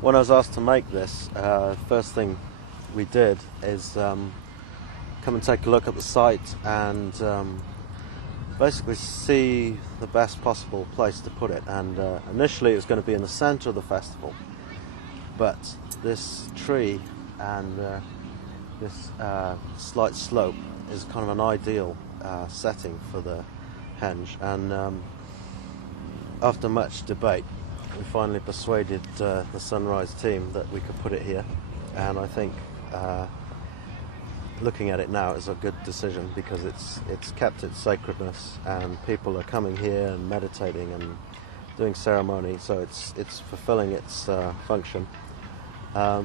When I was asked to make this, first thing we did is come and take a look at the site and basically see the best possible place to put it. And initially it was going to be in the centre of the festival, but this tree and this slight slope is kind of an ideal setting for the henge. And after much debate, we finally persuaded the Sunrise team that we could put it here, and I think looking at it now is a good decision because it's kept its sacredness, and people are coming here and meditating and doing ceremony, so it's fulfilling its function. How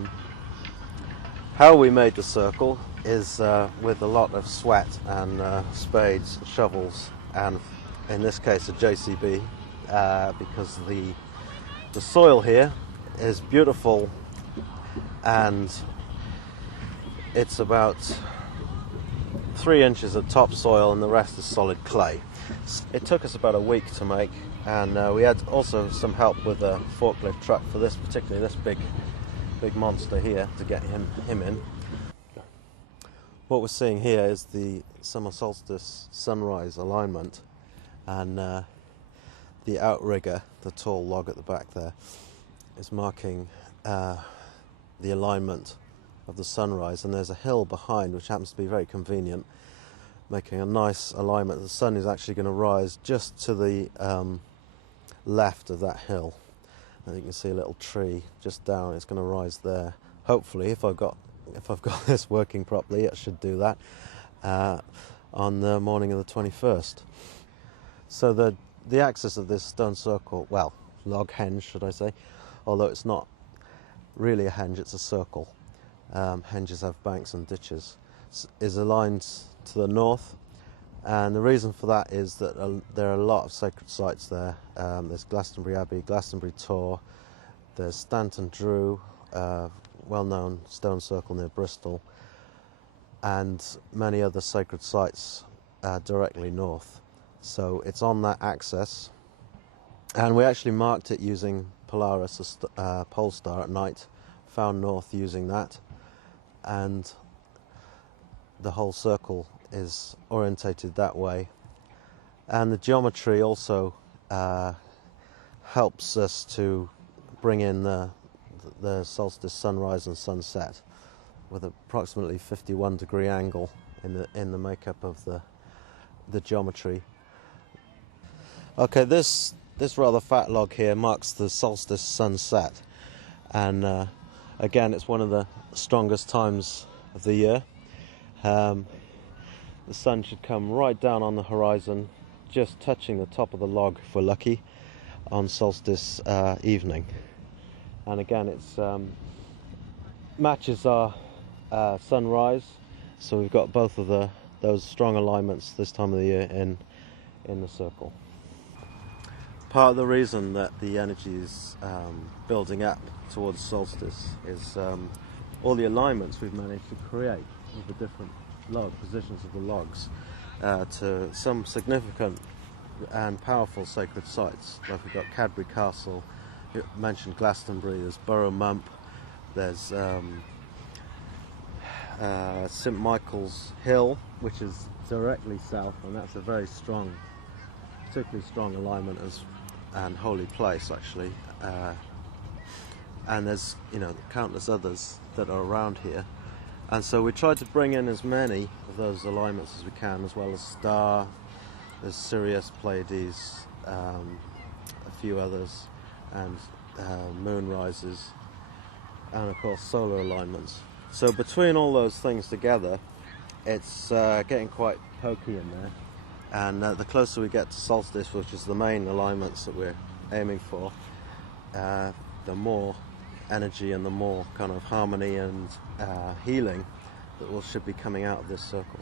we made the circle is with a lot of sweat and spades, shovels, and in this case a JCB, because the soil here is beautiful, and it's about 3 inches of topsoil and the rest is solid clay. It took us about a week to make, and we had also some help with a forklift truck for this, particularly this big monster here, to get him in. What we're seeing here is the summer solstice sunrise alignment, and the outrigger, the tall log at the back there, is marking the alignment of the sunrise, and there's a hill behind which happens to be very convenient, making a nice alignment. The sun is actually going to rise just to the left of that hill, and you can see a little tree just down. It's going to rise there. Hopefully, if I've got this working properly, it should do that on the morning of the 21st. So the axis of this stone circle, well, log henge should I say, although it's not really a henge, it's a circle. Henges have banks and ditches, is aligned to the north, and the reason for that is that there are a lot of sacred sites there. There's Glastonbury Abbey, Glastonbury Tor, there's Stanton Drew, well-known stone circle near Bristol, and many other sacred sites directly north. So it's on that axis, and we actually marked it using Polaris, a pole star at night, found north using that, and the whole circle is orientated that way. And the geometry also helps us to bring in the solstice sunrise and sunset with approximately 51-degree angle in the makeup of the geometry. Okay, this rather fat log here marks the solstice sunset, and again, it's one of the strongest times of the year. The sun should come right down on the horizon, just touching the top of the log if we're lucky, on solstice evening. And again, it's matches our sunrise, so we've got both of those strong alignments this time of the year in the circle. Part of the reason that the energy is building up towards solstice is all the alignments we've managed to create with the different positions of the logs to some significant and powerful sacred sites. Like we've got Cadbury Castle, you mentioned Glastonbury, there's Borough Mump, there's St Michael's Hill, which is directly south, and that's a very strong, particularly strong alignment and holy place actually, and there's countless others that are around here, and so we tried to bring in as many of those alignments as we can, as well as star, there's Sirius, Pleiades, a few others, and moon rises, and of course solar alignments. So between all those things together, it's getting quite pokey in there. And the closer we get to solstice, which is the main alignments that we're aiming for, the more energy and the more kind of harmony and healing that should be coming out of this circle.